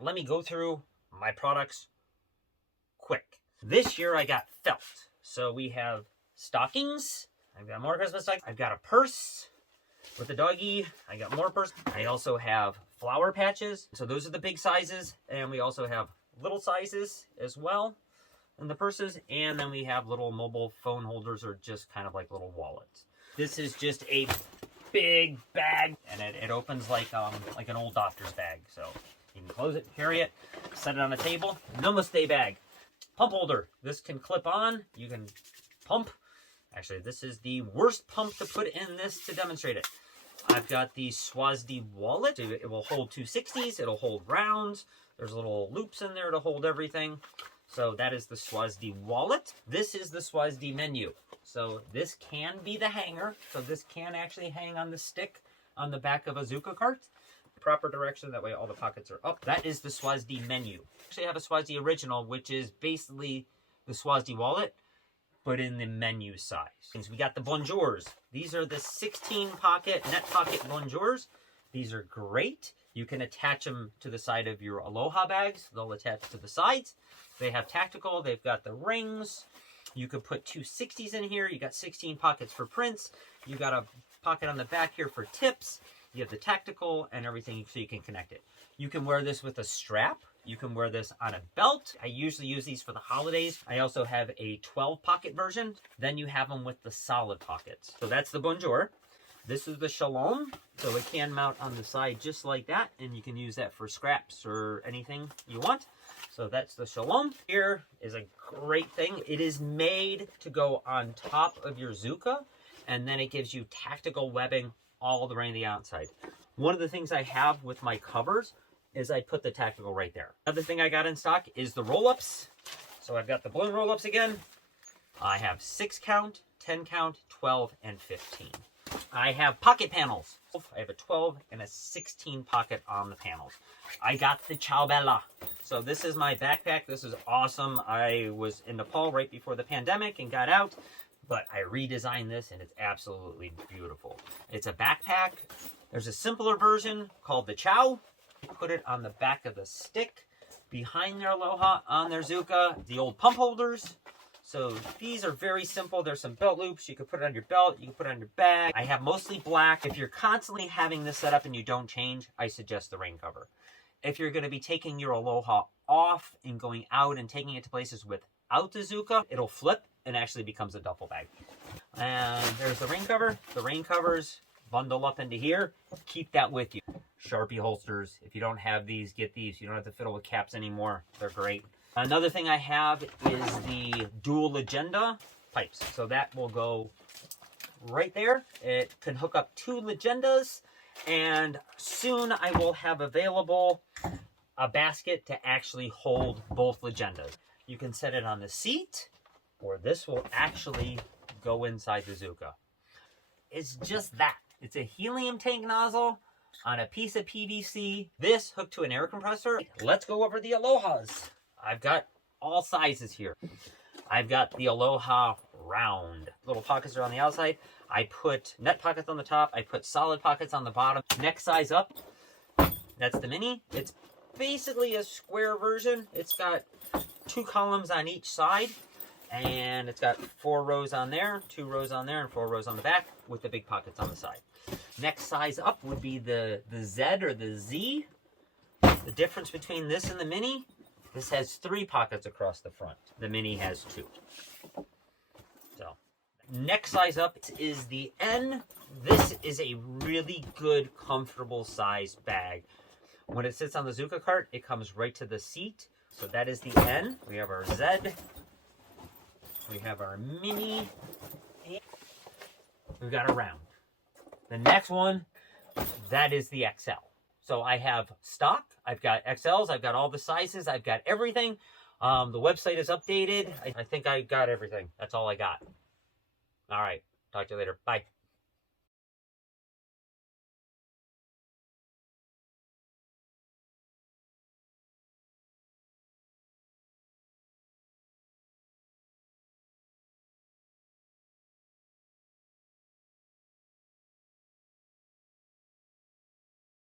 let me go through my products quick. This year I got felt. So we have stockings. I've got more Christmas stockings. I've got a purse with the doggy. I got more purse. I also have flower patches. So those are the big sizes. And we also have little sizes as well in the purses. And then we have little mobile phone holders, or just kind of like little wallets. This is just a big bag, and it opens like an old doctor's bag. So you can close it, carry it, set it on a table. Namaste bag. Pump holder. This can clip on. You can pump. Actually, this is the worst pump to put in this to demonstrate it. I've got the Swazdi wallet. It will hold 260s. It'll hold rounds. There's little loops in there to hold everything. So that is the Swazdi wallet. This is the Swazdi menu. So this can be the hanger. So this can actually hang on the stick on the back of a Zuka cart. Proper direction, that way all the pockets are up. That is the Swazdi menu. Actually, I have a Swazdi original, which is basically the Swazdi wallet, but in the menu size. We got the Bonjours. These are the 16 pocket, net pocket Bonjours. These are great. You can attach them to the side of your Aloha bags. They'll attach to the sides. They have tactical. They've got the rings. You could put 260s in here. You got 16 pockets for prints. You got a pocket on the back here for tips. You have the tactical and everything so you can connect it. You can wear this with a strap. You can wear this on a belt. I usually use these for the holidays. I also have a 12 pocket version. Then you have them with the solid pockets. So that's the Bonjour. This is the Shalom. So it can mount on the side just like that. And you can use that for scraps or anything you want. So that's the Shalom. Here is a great thing. It is made to go on top of your Zuka. And then it gives you tactical webbing all the way on the outside. One of the things I have with my covers is I put the tactical right there. Another thing I got in stock is the roll-ups. So I've got the balloon roll-ups again. I have 6 count, 10 count, 12, and 15. I have pocket panels. I have a 12 and a 16 pocket on the panels. I got the Ciao Bella. So this is my backpack. This is awesome. I was in Nepal right before the pandemic and got out. But I redesigned this, and it's absolutely beautiful. It's a backpack. There's a simpler version called the Chow. Put it on the back of the stick, behind their Aloha, on their Zuka. The old pump holders. So these are very simple. There's some belt loops. You can put it on your belt. You can put it on your bag. I have mostly black. If you're constantly having this set up and you don't change, I suggest the rain cover. If you're going to be taking your Aloha off and going out and taking it to places without the Zuka, it'll flip and actually becomes a duffel bag. And there's the rain cover. The rain covers bundle up into here. Keep that with you. Sharpie holsters. If you don't have these, get these. You don't have to fiddle with caps anymore. They're great. Another thing I have is the dual agenda pipes. So that will go right there. It can hook up 2 legendas. And soon I will have available a basket to actually hold both legendas. You can set it on the seat, or this will actually go inside the Zuka. It's just that. It's a helium tank nozzle on a piece of PVC. This hooked to an air compressor. Let's go over the Alohas. I've got all sizes here. I've got the Aloha round. Little pockets are on the outside. I put net pockets on the top. I put solid pockets on the bottom. Next size up, that's the mini. It's basically a square version. It's got 2 columns on each side. And it's got 4 rows on there, 2 rows on there, and 4 rows on the back with the big pockets on the side. Next size up would be the Z or the Z. The difference between this and the mini, this has 3 pockets across the front. The mini has 2. So, next size up is the N. This is a really good, comfortable size bag. When it sits on the Zuka cart, it comes right to the seat. So that is the N. We have our Z. We have our mini. We've got a round. The next one, that is the XL. So I have stock. I've got XLs. I've got all the sizes. I've got everything. The website is updated. I think I got everything. That's all I got. All right. Talk to you later. Bye.